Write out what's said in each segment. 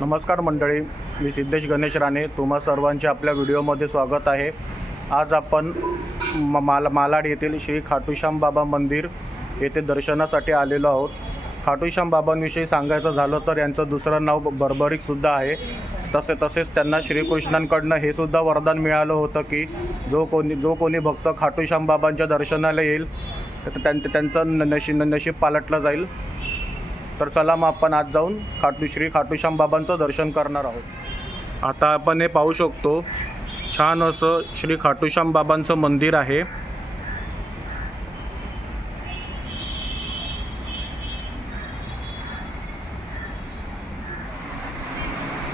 नमस्कार मंडळी, मी सिद्धेश गणेश राणे. तुम्हा सर्वांचे आपल्या व्हिडिओमध्ये स्वागत आहे. आज आपण मालाड येथील श्री खाटूश्याम बाबा मंदिर येथे दर्शनासाठी आलेलो आहोत. खाटूश्याम बाबांविषयी सांगायचं झालं तर यांचं दुसरं नाव बर्बरिकसुद्धा आहे. तसेच त्यांना श्रीकृष्णांकडनं हे सुद्धा वरदान मिळालं होतं की जो कोणी भक्त खाटूश्याम बाबांच्या दर्शनाला येईल त्यांचं नशीब पालटलं जाईल. तर चला मग आपण आज जाऊन श्री खाटूश्याम बाबांचं दर्शन करणार आहोत. आता आपण हे पाहू शकतो, छान असं श्री खाटूश्याम बाबांचं मंदिर आहे.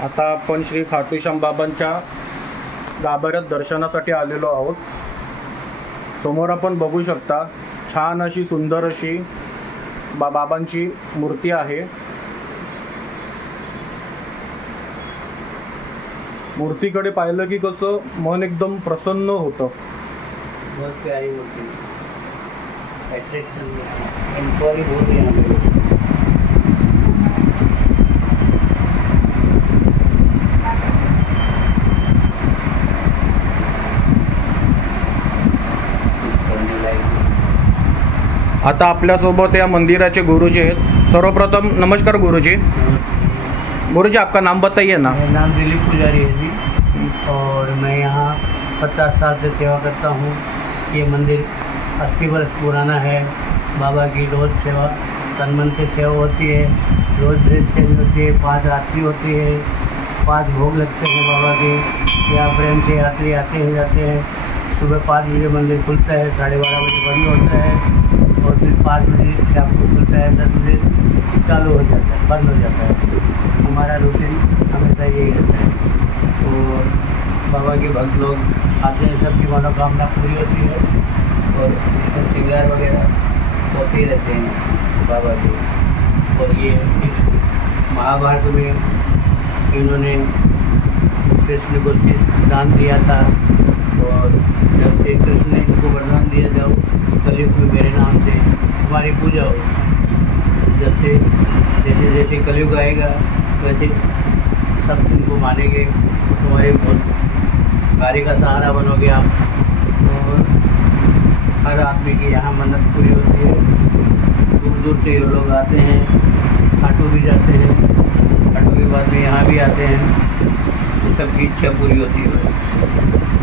आता आपण श्री खाटूश्याम बाबांच्या गाभाऱ्यात दर्शनासाठी आलेलो आहोत. समोर आपण बघू शकता, छान अशी सुंदर अशी बाबांची मूर्ती आहे. मूर्तीकडे पाहिलं की कसं मन एकदम प्रसन्न होतं. बहुत प्यारी मूर्ति, अट्रैक्शन इंक्वायरी बहुत है यहाँ पे. आता आपल्यासोबत या मंदिराचे गुरुजी आहेत. सर्वप्रथम नमस्कार गुरुजी. गुरुजी, आपका नाम बताइए ना. मेरा नाम दिलीप पुजारी है जी, और मैं यहाँ 50 साल से सेवा करता हूँ. ये मंदिर 80 वर्ष पुराना है. बाबा की रोज़ सेवा तन मन से सेवा होती है. रोज़ ड्रेस चेंज होती है, 5 आरती होती है, 5 भोग लगते हैं बाबा के. यहाँ प्रेम से यात्री आते हैं जाते हैं. सुबह 5 बजे मंदिर खुलता है, 12:30 बजे बंद होता है, और फिर 5 बजे शाम को खुलता है, 10 बजे चालू हो जाता है, बंद हो जाता है. हमारा रूटीन हमेशा यही रहता है. और बाबा के भक्त लोग आते हैं, सबकी मनोकामना पूरी होती है, और इसमें श्रृंगार वगैरह होते ही रहते हैं बाबा के. और ये महाभारत में इन्होंने कृष्ण को दान दिया था, और जब से कृष्ण ने इनको वरदान दिया, जाओ कलयुग में मेरे नाम से तुम्हारी पूजा हो. जैसे जैसे कलयुग आएगा वैसे सब तुमको मानेंगे, तुम्हारे बहुत कार्य का सहारा बनोगे आप. और हर आदमी की यहाँ मन्नत पूरी होती है. दूर दूर से ये लोग आते हैं, खाटू भी जाते हैं, खाटू के बाद में यहाँ भी आते हैं, तो सबकी इच्छा पूरी होती है.